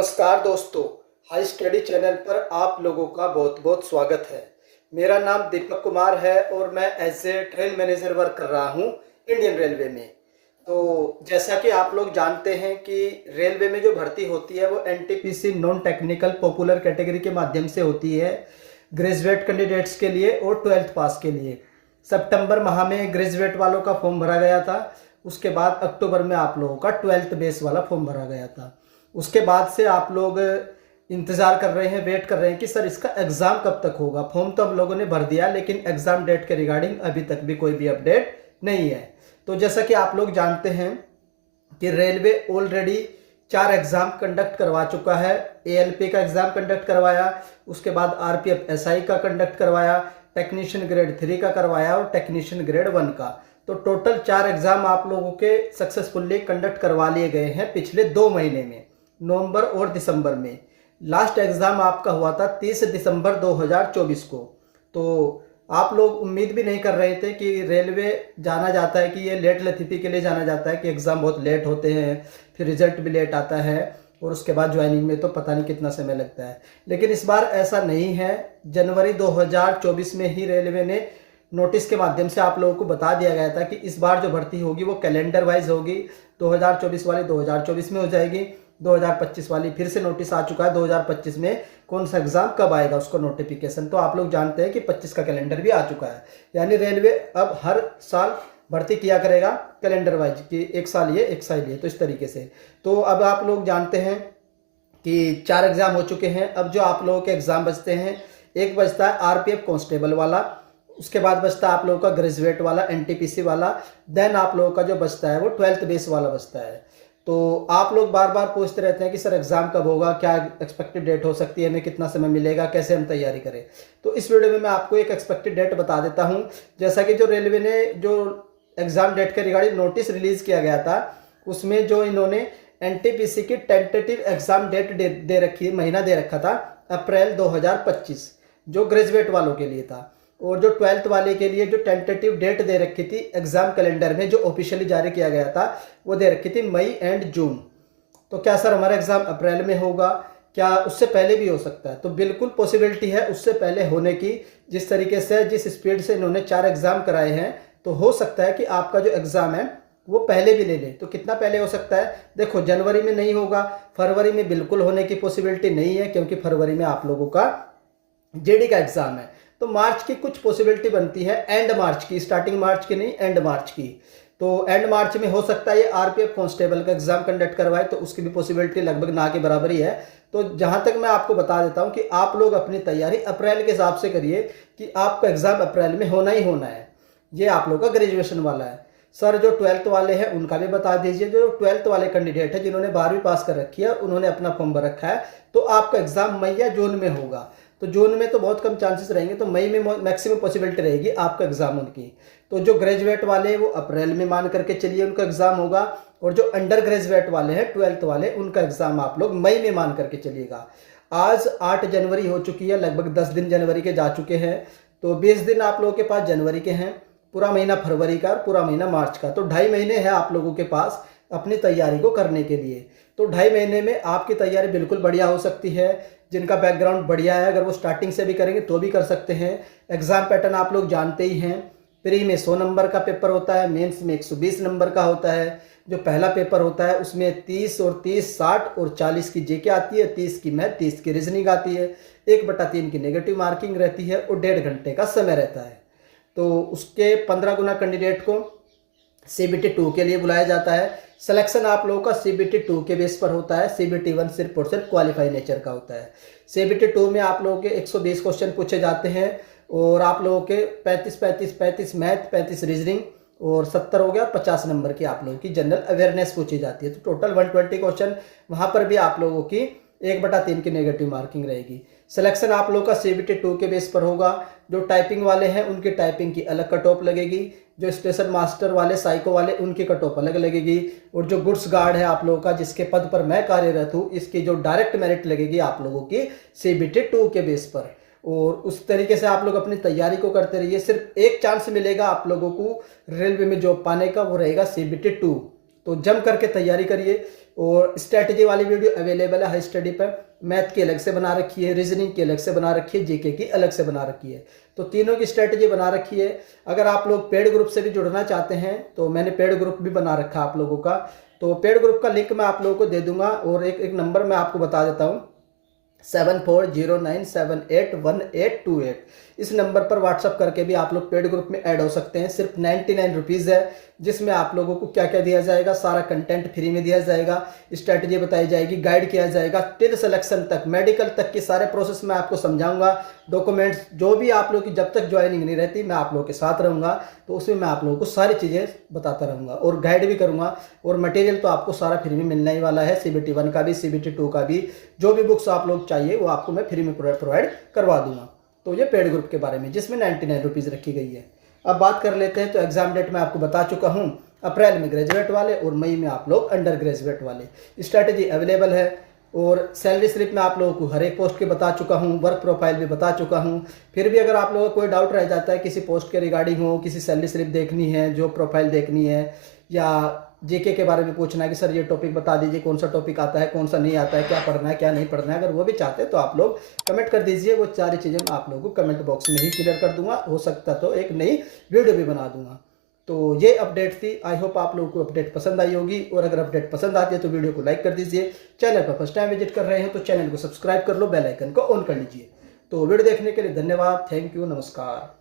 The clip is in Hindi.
नमस्कार दोस्तों, हाई स्टडी चैनल पर आप लोगों का बहुत बहुत स्वागत है। मेरा नाम दीपक कुमार है और मैं as a train manager work कर रहा हूं इंडियन रेलवे में। तो जैसा कि आप लोग जानते हैं कि रेलवे में जो भर्ती होती है वो NTPC non technical popular category के माध्यम से होती है, ग्रेजुएट कैंडिडेट्स के लिए और 12th पास के लिए। सितंबर माह में ग्रेजुएट वालों का फॉर्म भरा गया था, उसके बाद अक्टूबर में आप लोगों का 12th बेस वाला फॉर्म भरा गया था। उसके बाद से आप लोग इंतज़ार कर रहे हैं, वेट कर रहे हैं कि सर इसका एग्ज़ाम कब तक होगा। फॉर्म तो हम लोगों ने भर दिया, लेकिन एग्ज़ाम डेट के रिगार्डिंग अभी तक भी कोई भी अपडेट नहीं है। तो जैसा कि आप लोग जानते हैं कि रेलवे ऑलरेडी 4 एग्ज़ाम कंडक्ट करवा चुका है। एएलपी का एग्ज़ाम कंडक्ट करवाया, उसके बाद आरपीएफ एसआई का कंडक्ट करवाया, टेक्नीशियन ग्रेड 3 का करवाया और टेक्नीशियन ग्रेड 1 का। तो टोटल 4 एग्ज़ाम आप लोगों के सक्सेसफुली कंडक्ट करवा लिए गए हैं पिछले 2 महीने में, नवंबर और दिसंबर में। लास्ट एग्ज़ाम आपका हुआ था 30 दिसंबर 2024 को। तो आप लोग उम्मीद भी नहीं कर रहे थे कि रेलवे जाना जाता है कि ये लेट लतीफ़ी के लिए जाना जाता है कि एग्ज़ाम बहुत लेट होते हैं, फिर रिजल्ट भी लेट आता है और उसके बाद ज्वाइनिंग में तो पता नहीं कितना समय लगता है। लेकिन इस बार ऐसा नहीं है। जनवरी 2024 में ही रेलवे ने नोटिस के माध्यम से आप लोगों को बता दिया गया था कि इस बार जो भर्ती होगी वो कैलेंडर वाइज होगी। 2024 वाली 2024 में हो जाएगी, 2025 वाली फिर से नोटिस आ चुका है 2025 में कौन सा एग्ज़ाम कब आएगा उसको नोटिफिकेशन। तो आप लोग जानते हैं कि 25 का कैलेंडर भी आ चुका है। यानी रेलवे अब हर साल भर्ती किया करेगा कैलेंडर वाइज कि एक साल ये एक साल ये, तो इस तरीके से। तो अब आप लोग जानते हैं कि 4 एग्ज़ाम हो चुके हैं। अब जो आप लोगों के एग्ज़ाम बचते हैं, एक बचता है आरपीएफ कांस्टेबल वाला, उसके बाद बचता है आप लोगों का ग्रेजुएट वाला एनटीपीसी वाला, देन आप लोगों का जो बचता है वो 12th बेस वाला बचता है। तो आप लोग बार बार पूछते रहते हैं कि सर एग्ज़ाम कब होगा, क्या एक्सपेक्टेड डेट हो सकती है, हमें कितना समय मिलेगा, कैसे हम तैयारी करें। तो इस वीडियो में मैं आपको एक एक्सपेक्टेड डेट बता देता हूं। जैसा कि जो रेलवे ने जो एग्ज़ाम डेट के रिगार्डिंग नोटिस रिलीज़ किया गया था, उसमें जो इन्होंने एनटीपीसी की टेंटेटिव एग्ज़ाम डेट दे रखी है, महीना दे रखा था अप्रैल 2025, जो ग्रेजुएट वालों के लिए था। और जो 12th वाले के लिए जो टेंटेटिव डेट दे रखी थी एग्ज़ाम कैलेंडर में, जो ऑफिशियली जारी किया गया था, वो दे रखी थी मई एंड जून। तो क्या सर हमारा एग्ज़ाम अप्रैल में होगा, क्या उससे पहले भी हो सकता है? तो बिल्कुल पॉसिबिलिटी है उससे पहले होने की। जिस तरीके से, जिस स्पीड से इन्होंने 4 एग्ज़ाम कराए हैं, तो हो सकता है कि आपका जो एग्ज़ाम है वो पहले भी ले लें। तो कितना पहले हो सकता है? देखो, जनवरी में नहीं होगा, फरवरी में बिल्कुल होने की पॉसिबिलिटी नहीं है, क्योंकि फरवरी में आप लोगों का जेडी का एग्ज़ाम है। तो मार्च की कुछ पॉसिबिलिटी बनती है, एंड मार्च की, स्टार्टिंग मार्च की नहीं, एंड मार्च की। तो एंड मार्च में हो सकता है ये आरपीएफ कांस्टेबल का एग्जाम कंडक्ट करवाए, तो उसकी भी पॉसिबिलिटी लगभग ना के बराबर ही है। तो जहां तक मैं आपको बता देता हूं कि आप लोग अपनी तैयारी अप्रैल के हिसाब से करिए कि आपका एग्जाम अप्रैल में होना ही होना है। ये आप लोग का ग्रेजुएशन वाला है। सर जो 12th वाले हैं उनका भी बता दीजिए। जो 12th वाले कैंडिडेट है जिन्होंने 12वीं पास कर रखी है, उन्होंने अपना फॉर्म भर रखा है, तो आपका एग्जाम मई या जून में होगा। तो जून में तो बहुत कम चांसेस रहेंगे, तो मई में मैक्सिमम पॉसिबिलिटी रहेगी आपका एग्जाम उनकी। तो जो ग्रेजुएट वाले वो अप्रैल में मान करके चलिए उनका एग्जाम होगा, और जो अंडर ग्रेजुएट वाले हैं 12th वाले, उनका एग्जाम आप लोग मई में मान करके चलिएगा। आज 8 जनवरी हो चुकी है, लगभग 10 दिन जनवरी के जा चुके हैं। तो 20 दिन आप लोगों के पास जनवरी के हैं, पूरा महीना फरवरी का और पूरा महीना मार्च का। तो 2.5 महीने हैं आप लोगों के पास अपनी तैयारी को करने के लिए। तो 2.5 महीने में आपकी तैयारी बिल्कुल बढ़िया हो सकती है। जिनका बैकग्राउंड बढ़िया है, अगर वो स्टार्टिंग से भी करेंगे तो भी कर सकते हैं। एग्जाम पैटर्न आप लोग जानते ही हैं। प्री में 100 नंबर का पेपर होता है, मेंस में 120 नंबर का होता है। जो पहला पेपर होता है उसमें 30 और 30 60 और 40 की जीके आती है, 30 की मैथ, 30 की रीजनिंग आती है, 1/3 की नेगेटिव मार्किंग रहती है और 1.5 घंटे का समय रहता है। तो उसके 15 गुना कैंडिडेट को CBT 2 के लिए बुलाया जाता है। सिलेक्शन आप लोगों का CBT 2 के बेस पर होता है। CBT 1 सिर्फ और सिर्फ क्वालिफाई नेचर का होता है। CBT 2 में आप लोगों के 120 क्वेश्चन पूछे जाते हैं, और आप लोगों के 35 मैथ, 35 रीजनिंग और 70 हो गया, 50 नंबर की आप लोगों की जनरल अवेयरनेस पूछी जाती है। तो टोटल 120 क्वेश्चन, वहाँ पर भी आप लोगों की 1/3 की नेगेटिव मार्किंग रहेगी। सिलेक्शन आप लोगों का CBT 2 के बेस पर होगा। जो टाइपिंग वाले हैं उनकी टाइपिंग की अलग कट ऑफ लगेगी, जो स्टेशन मास्टर वाले, साइको वाले, उनकी कट ऑफ अलग लगेगी, और जो गुड्स गार्ड है आप लोगों का, जिसके पद पर मैं कार्यरत हूँ, इसकी जो डायरेक्ट मेरिट लगेगी आप लोगों की CBT 2 के बेस पर। और उस तरीके से आप लोग अपनी तैयारी को करते रहिए। सिर्फ एक चांस मिलेगा आप लोगों को रेलवे में जॉब पाने का, वो रहेगा CBT 2। तो जम करके तैयारी करिए और स्ट्रैटेजी वाली वीडियो अवेलेबल है हाई स्टडी पर। मैथ की अलग से बना रखी है, रीजनिंग की अलग से बना रखी है, जीके की अलग से बना रखी है। तो तीनों की स्ट्रैटेजी बना रखी है। अगर आप लोग पेड ग्रुप से भी जुड़ना चाहते हैं तो मैंने पेड ग्रुप भी बना रखा आप लोगों का। तो पेड ग्रुप का लिंक मैं आप लोगों को दे दूंगा, और एक नंबर मैं आपको बता देता हूँ, 7409781828। इस नंबर पर व्हाट्सअप करके भी आप लोग पेड ग्रुप में ऐड हो सकते हैं। सिर्फ 99 रुपीज़ है, जिसमें आप लोगों को क्या क्या दिया जाएगा, सारा कंटेंट फ्री में दिया जाएगा, स्ट्रैटेजी बताई जाएगी, गाइड किया जाएगा, टिल सिलेक्शन तक, मेडिकल तक के सारे प्रोसेस मैं आपको समझाऊंगा। डॉक्यूमेंट्स जो भी आप लोग की जब तक ज्वाइनिंग नहीं रहती मैं आप लोगों के साथ रहूँगा, तो उसमें मैं आप लोगों को सारी चीज़ें बताता रहूँगा और गाइड भी करूँगा। और मटेरियल तो आपको सारा फ्री में मिलने ही वाला है, CBT 1 का भी, CBT 2 का भी, जो भी बुक्स आप लोग चाहिए वो आपको मैं फ्री में प्रोवाइड करवा दूंगा। तो ये पेड ग्रुप के बारे में, जिसमें 99 रुपीज़ रखी गई है। अब बात कर लेते हैं। तो एग्जाम डेट मैं आपको बता चुका हूँ, अप्रैल में ग्रेजुएट वाले और मई में आप लोग अंडर ग्रेजुएट वाले। स्ट्रैटेजी अवेलेबल है, और सैलरी स्लिप में आप लोगों को हर एक पोस्ट के बता चुका हूँ, वर्क प्रोफाइल भी बता चुका हूँ। फिर भी अगर आप लोगों को कोई डाउट रह जाता है किसी पोस्ट के रिगार्डिंग हो, किसी सैलरी स्लिप देखनी है, जॉब प्रोफाइल देखनी है, या जीके के बारे में पूछना है कि सर ये टॉपिक बता दीजिए, कौन सा टॉपिक आता है, कौन सा नहीं आता है, क्या पढ़ना है क्या नहीं पढ़ना है, अगर वो भी चाहते हैं तो आप लोग कमेंट कर दीजिए। वो सारी चीज़ें मैं आप लोगों को कमेंट बॉक्स में ही क्लियर कर दूंगा, हो सकता तो एक नई वीडियो भी बना दूंगा। तो ये अपडेट थी। आई होप आप लोगों को अपडेट पसंद आई होगी, और अगर अपडेट पसंद आती है तो वीडियो को लाइक कर दीजिए। चैनल पर फर्स्ट टाइम विजिट कर रहे हैं तो चैनल को सब्सक्राइब कर लो, बेल आइकन को ऑन कर लीजिए। तो वीडियो देखने के लिए धन्यवाद, थैंक यू, नमस्कार।